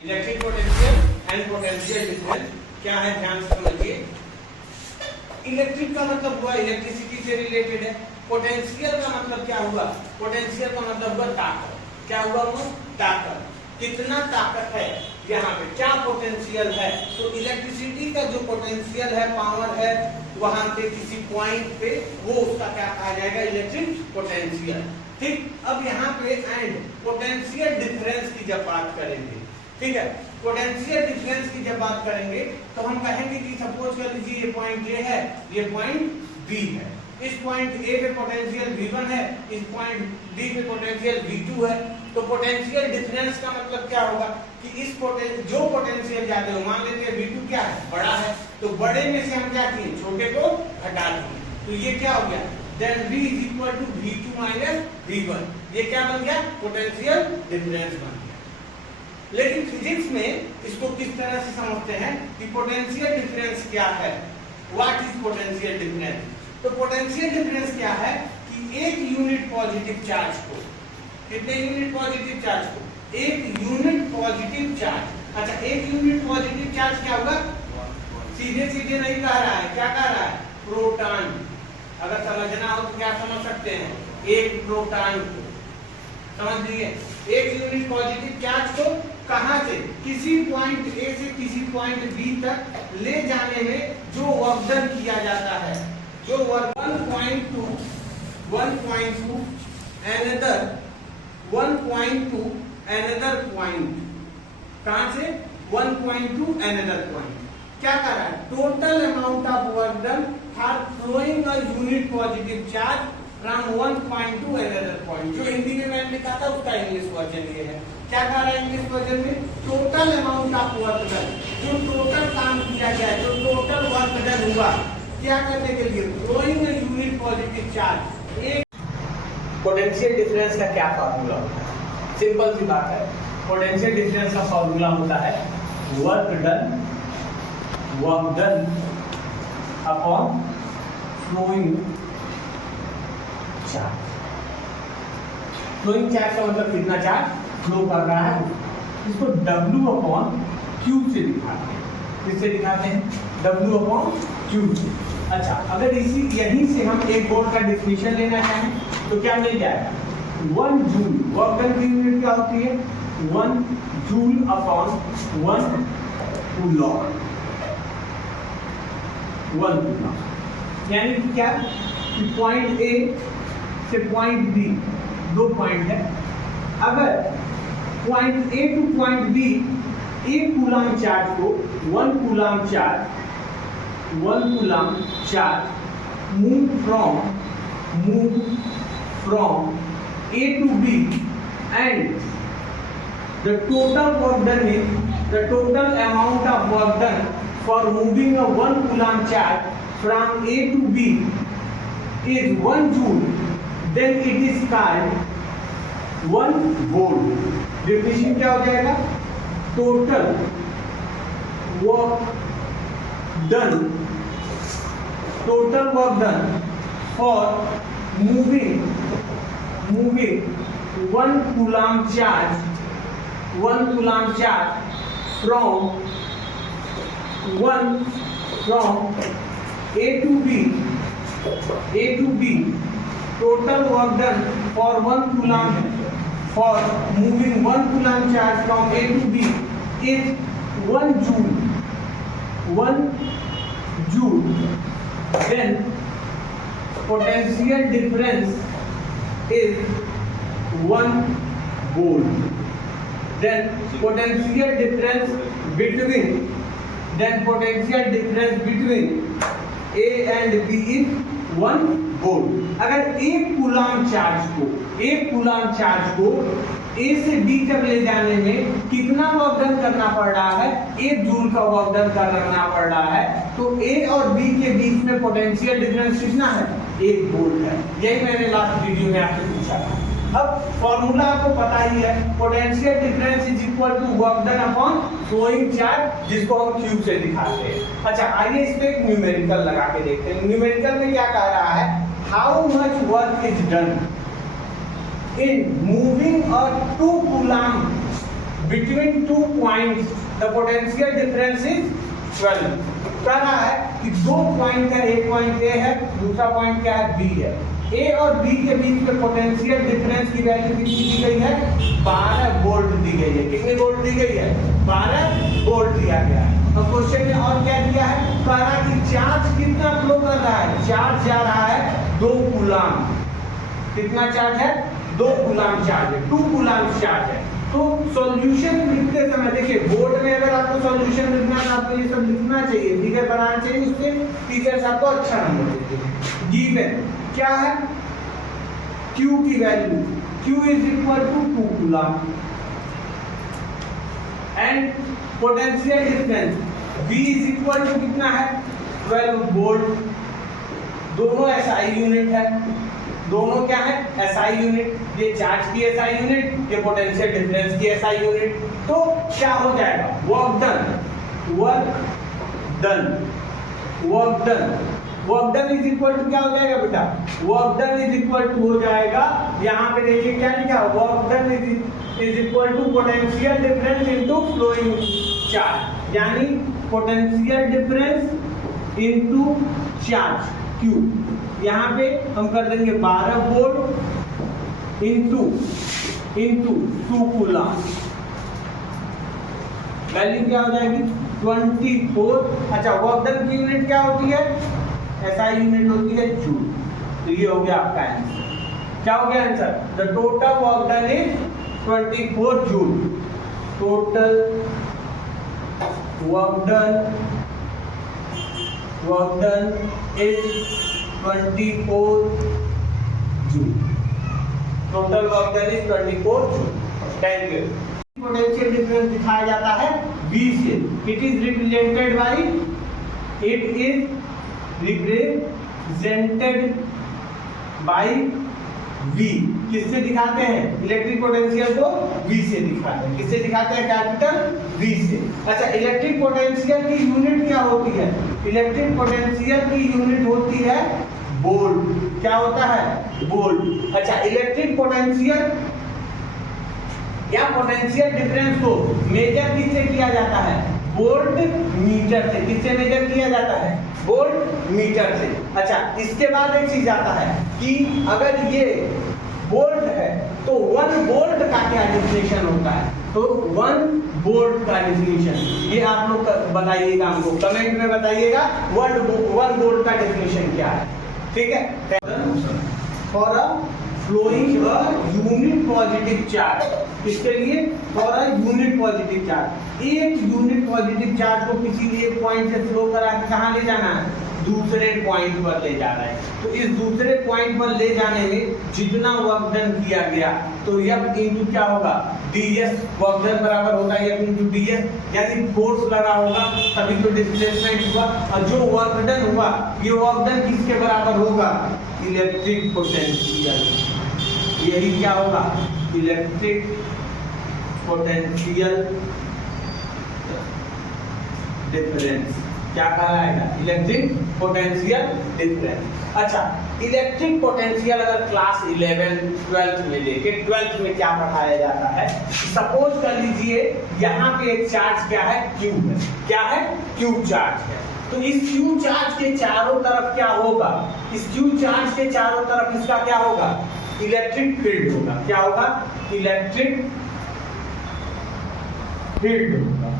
Electric potential and potential difference क्या है, ध्यान से समझिए। इलेक्ट्रिक का मतलब हुआ इलेक्ट्रिसिटी से रिलेटेड है। पोटेंशियल का मतलब क्या हुआ, पोटेंशियल का मतलब हुआ ताकत। क्या हुआ वो, ताकत। कितना ताकत है यहाँ पे, क्या पोटेंशियल है। तो इलेक्ट्रिसिटी का जो पोटेंशियल है, पावर है, वहां पे किसी पॉइंट पे वो उसका क्या कहा जाएगा, इलेक्ट्रिक पोटेंशियल। ठीक, अब यहाँ पे एंड पोटेंशियल डिफरेंस की जब बात करेंगे, ठीक है, पोटेंशियल डिफरेंस की जब बात करेंगे तो हम कहेंगे कि सपोज कर लीजिए ये पॉइंट ए है, ये पॉइंट बी है। इस पॉइंट ए पे पोटेंशियल V1 है, इस पॉइंट बी पे पोटेंशियल V2 है। तो पोटेंशियल डिफरेंस का मतलब क्या होगा कि इस जो पोटेंशियल ज्यादा हो, मान लेते हैं V2 क्या है, बड़ा है, तो बड़े में से हम क्या किए, छोटे को हटा दिए। तो ये क्या हो गया, then V is equal to V2 minus V1। ये क्या बन गया, पोटेंशियल डिफरेंस बन गया। लेकिन फिजिक्स में इसको किस तरह से समझते हैं कि पोटेंशियल डिफरेंस क्या है, व्हाट इज पोटेंशियल डिफरेंस। तो पोटेंशियल डिफरेंस क्या है कि एक यूनिट पॉजिटिव चार्ज को, कितने यूनिट पॉजिटिव चार्ज को, एक यूनिट पॉजिटिव चार्ज। अच्छा, एक यूनिट पॉजिटिव चार्ज क्या होगा, सीधे सीधे नहीं कह रहा है, क्या कह रहा है, प्रोटॉन। अगर समझना हो तो क्या समझ सकते हैं, एक प्रोटॉन को समझ लीजिए। एक यूनिट पॉजिटिव चार्ज को कहां से, किसी पॉइंट ए से किसी पॉइंट बी तक ले जाने में जो वर्क डन किया जाता है, जो वर्क 1.2 another point, कहां से 1.2 another point। क्या कर रहा है, total amount of work done for flowing a unit positive charge from 1.2 another point। जो हिंदी में मैंने लिखा था उसका इंग्लिश वर्जन ये है। क्या कह रहा है इंग्लिश वर्जन में, total amount of work done, जो टोटल काम किया गया, जो टोटल वर्क डन हुआ, क्या करने के लिए, flowing a unit positive charge. एक पोटेंशियल डिफरेंस का क्या फार्मूला होता है, सिंपल सी बात है। पोटेंशियल डिफरेंस का फार्मूला होता है work done upon flowing charge. Flowing charge का मतलब कितना चार्ज फ्लो कर रहा है, इसको W अपॉन Q से दिखाते हैं। किससे दिखाते हैं, W अपॉन Q से। अच्छा, अगर यहीं से हम एक बोल्ट का डिफिनेशन लेना चाहें तो क्या मिल जाएगा, 1 जूल। वर्क डन की यूनिट क्या होती है, 1 जूल अपॉन 1 कूलॉम। 1 कूलॉम यानी कि क्या, कि पॉइंट ए से पॉइंट बी, दो पॉइंट है। अगर point A to point B एक कूलॉम चार्ज को 1 coulomb charge move from A to B and the total work done is the total amount of work done for moving a 1 coulomb charge from A to B is 1 joule, then it is called 1 volt। Definition क्या हो जाएगा, total work done for moving 1 coulomb charge from A to B, total work done for 1 coulomb, for moving 1 coulomb charge from A to B is 1 joule, then potential difference is 1 volt। then potential difference between A and B is 1 volt। अगर एक coulomb charge को A से B तक ले जाने में कितना work done करना पड़ रहा है, 1 जूल का वर्क डन करना पड़ रहा है, तो A और B के बीच में पोटेंशियल डिफरेंस कितना है, 1 वोल्ट है। यही मैंने लास्ट वीडियो में आपसे पूछा था। अब फॉर्मूला आपको पता ही है, potential difference is equal to work done upon flowing charge, जिसको हम क्यूब से दिखाते हैं। अच्छा, आइए इस पे एक न्यूमेरिकल लगा के देखते हैं। न्यूमेरिकल में क्या कह रहा है, how much work is done in moving a 2 coulomb between 2 points the potential difference is 12। कह रहा है कि 2 पॉइंट है, एक पॉइंट ए है, दूसरा पॉइंट क्या है, बी है। ए और बी के बीच में पोटेंशियल डिफरेंस की वैल्यू कितनी दी गई है, 12 वोल्ट दी गई है। कितनी वोल्ट दी गई है, 12 वोल्ट दिया गया है। और क्वेश्चन में और क्या दिया है, कह रहा है कि चार्ज कितना फ्लो कर रहा है, चार्ज जा रहा है 2 कूलाम। कितना चार्ज है, 2 कूलाम चार्ज है, 2 कूलाम चार्ज है। तो सॉल्यूशन लिखते समय देखिए, बोर्ड में अगर आपको सॉल्यूशन लिखना है तो आपको ये सब लिखना चाहिए, फिगर बनाना चाहिए, उससे टीचर्स आपको अच्छा नंबर देते हैं। गिवन क्या है, Q की value, Q is equal to 2 coulomb and potential difference V is equal to कितना है, 12 वोल्ट। दोनों SI यूनिट है, दोनों क्या है, SI यूनिट। ये चार्ज की SI यूनिट, ये पोटेंशियल डिफरेंस की SI यूनिट। तो क्या हो जाएगा, work done, work done, work done, work done is equal to क्या हो जाएगा बेटा, work done is equal to हो जाएगा, यहाँ पे देखिए क्या लिखा, work done is equal to potential difference into flowing charge, यानी potential difference into charge Q। यहाँ पे हम कर देंगे 12 वोल्ट इनटू 2 कूलाम, वैल्यू क्या हो जाएगी 24। अच्छा, वर्क डन की यूनिट क्या होती है, SI यूनिट होती है जूल। तो ये हो गया आपका आंसर। क्या हो गया answer, the total work done is 24 joule. Total work done is 24 joule. Total work done is 24 joule. Thank you. Potential difference दिखाया जाता है V से। It is represented by V। किससे दिखाते हैं, इलेक्ट्रिक पोटेंशियल को V से दिखाते हैं। किससे दिखाते हैं, कैपिटल V से। अच्छा, इलेक्ट्रिक पोटेंशियल की यूनिट क्या होती है, इलेक्ट्रिक पोटेंशियल की यूनिट होती है वोल्ट। क्या होता है, वोल्ट। अच्छा, इलेक्ट्रिक पोटेंशियल या पोटेंशियल डिफरेंस को मेजर किससे किया जाता है, वोल्ट मीटर से। किससे मेजर किया जाता है, वोल्ट मीटर से। अच्छा, इसके बाद एक चीज आता है कि अगर ये वोल्ट है तो 1 वोल्ट का क्या डेफिनेशन होता है, तो 1 वोल्ट का डेफिनेशन ये आप लोग बताइएगा, हमको कमेंट में बताइएगा 1 वोल्ट का डेफिनेशन क्या है। ठीक है, for a flowing a unit positive charge. इसके लिए for a unit positive charge, एक यूनिट पॉजिटिव चार्ज को किसी एक पॉइंट से फ्लो करा के कहाँ ले जाना है, दूसरे पॉइंट पर ले जाना है। तो इस दूसरे पॉइंट पर ले जाने में जितना वर्क डन किया गया, तो F इंटू क्या होगा, ds। वर्क डन बराबर होगा F इंटू ds, यानी फोर्स लगा होगा तभी तो डिस्प्लेसमेंट हुआ। और जो वर्क डन हुआ, ये वर्क डन किसके बराबर होगा, इलेक्ट्रिक पोटेंशियल। यही क्या होगा, इलेक्ट्रिक पोटेंशियल डिफरेंस। क्या कहलाएगा, इलेक्ट्रिक पोटेंशियल डिफरेंस। अच्छा, इलेक्ट्रिक पोटेंशियल अगर क्लास 11 12th में लेके 12th में क्या पढ़ाया जाता है, सपोज कर लीजिए यहाँ पे एक चार्ज क्या है, Q है। क्या है, Q चार्ज है। तो इस Q चार्ज के चारों तरफ क्या होगा, इस Q चार्ज के चारों तरफ इसका क्या होगा, इलेक्ट्रिक फील्ड होगा। क्या होगा, इलेक्ट्रिक फील्ड होगा।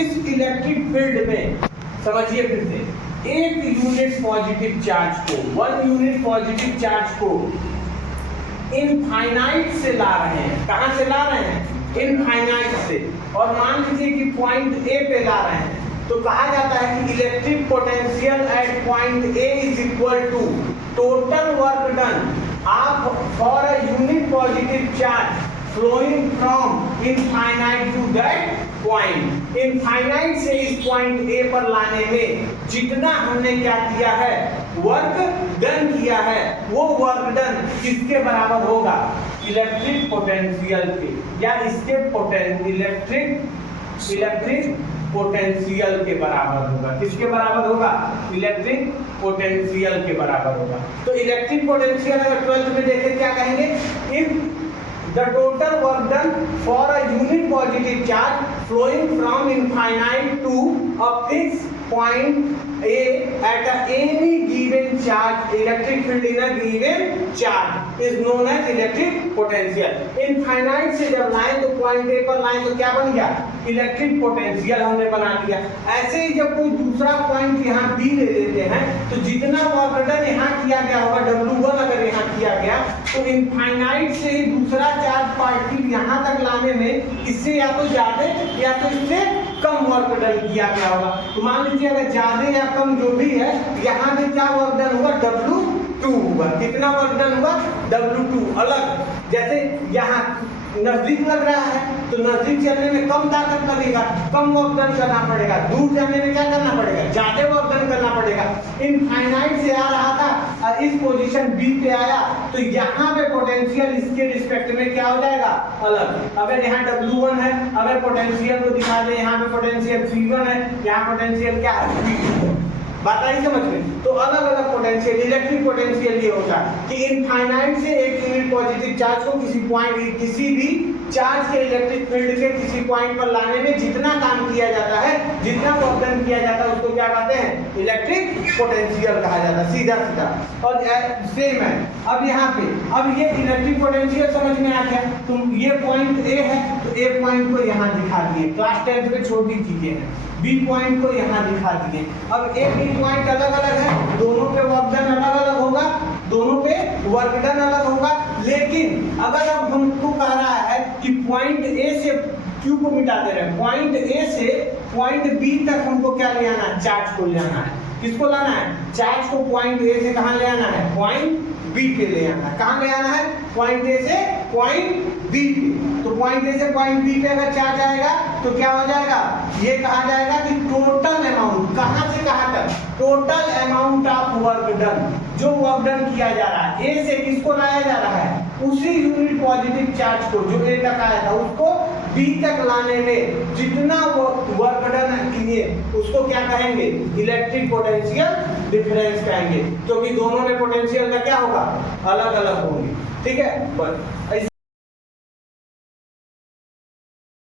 इस इलेक्ट्रिक फील्ड में समझिए फिर से, एक यूनिट पॉजिटिव चार्ज को, 1 यूनिट पॉजिटिव चार्ज को इनफाइनाइट से ला रहे हैं। कहां से ला रहे हैं, इनफाइनाइट से। और मान लीजिए कि पॉइंट ए पे ला रहे हैं, तो कहा जाता है कि electric potential at point A is equal to total work done for a unit positive charge flowing from infinite to that point. Infinite से इस पॉइंट ए पर लाने में जितना हमने क्या किया है, वर्क डन किया है, वो वर्क डन किसके बराबर होगा, इलेक्ट्रिक पोटेंशियल के, या इसके इलेक्ट्रिक पोटेंशियल के बराबर होगा। किसके बराबर होगा, इलेक्ट्रिक पोटेंशियल के बराबर होगा। तो इलेक्ट्रिक पोटेंशियल अगर 12th में देखें क्या कहेंगे, if the total work done for a unit positive charge flowing from infinite to a fixed point A at any given charge, electric field in a given charge is known as electric potential. Infinite से जब line तो point A पर line तो क्या बन गया, electric potential हमने बना दिया। ऐसे ही जब कोई दूसरा पॉइंट यहाँ बी ले लेते हैं तो जितना वर्क डन यहाँ किया गया होगा W1 अगर यहाँ किया गया तो इनफाइनाइट से ही दूसरा चार्ज पार्टिकल यहाँ तक लाने में इससे या तो ज्यादा या तो इससे कम वर्क डन किया गया होगा। तो मान लीजिए अगर ज्यादा या कम जो भी है यहाँ पे क्या वर्क डन होगा, W2 होगा। कितना वर्क डन होगा, W2। अलग जैसे यहाँ नजदीक लग रहा है तो नजदीक चलने में कम ताकत लगेगा, कम वर्क डन करना पड़ेगा। दूर जाने में क्या करना पड़ेगा, ज्यादा वर्क डन करना पड़ेगा। इनफाइनाइट से आ रहा था इस पोजीशन बी पे आया तो यहाँ पे पोटेंशियल इसके रिस्पेक्ट में क्या हो जाएगा, अलग। अगर यहाँ W1 है, अगर पोटेंशियल को दिखा दे यहाँ पे पोटेंशियल V1 है, यहाँ पोटेंशियल क्या है, V2। बात आई समझ में। तो अलग अलग पोटेंशियल, इलेक्ट्रिक पोटेंशियल ये होता है कि इनफाइनाइट से एक यूनिट पॉजिटिव चार्ज को किसी पॉइंट, किसी भी चार्ज के इलेक्ट्रिक फील्ड के किसी पॉइंट पर लाने में जितना काम किया जाता है, जितना वर्क डन किया जाता है उसको क्या कहते हैं, इलेक्ट्रिक पोटेंशियल कहा जाता है, सीधा सीधा। और सेम है अब यहाँ पे, अब ये इलेक्ट्रिक पोटेंशियल समझ में आ गया। तो ये पॉइंट ए है तो ए पॉइंट को यहाँ दिखा दिए, क्लास 10 में छोटी चीजें हैं। बी पॉइंट को यहाँ दिखा दिए। अब ए बी पॉइंट अलग अलग है, दोनों पे वर्क डन अलग अलग होगा, दोनों पे वर्क डन अलग होगा। लेकिन अगर अब हमको कह रहा है कि पॉइंट ए से क्यू को मिटा दे रहे हैं, पॉइंट ए से पॉइंट बी तक हमको क्या ले आना है, चार्ज को ले आना है। किसको लाना है, चार्ज को पॉइंट ए से कहाँ ले आना है, पॉइंट बी पे ले आना है। कहाँ ले आना है, पॉइंट ए से पॉइंट बी पे। तो पॉइंट ए से पॉइंट बी पे अगर चार्ज आएगा तो क्या हो जाएगा, ये कहा जाएगा कि टोटल अमाउंट, कहाँ से कहाँ तक, total amount of work done, जो वर्क डन किया जा रहा है। ए से किसको लाया जा रहा है, उसी यूनिट पॉजिटिव चार्ज को जो ए तक आया था उसको बी तक लाने में जितना वर्क डन किए उसको क्या कहेंगे, इलेक्ट्रिक पोटेंशियल डिफरेंस कहेंगे, क्योंकि दोनों में पोटेंशियल का क्या होगा, अलग अलग होंगे। ठीक है, बस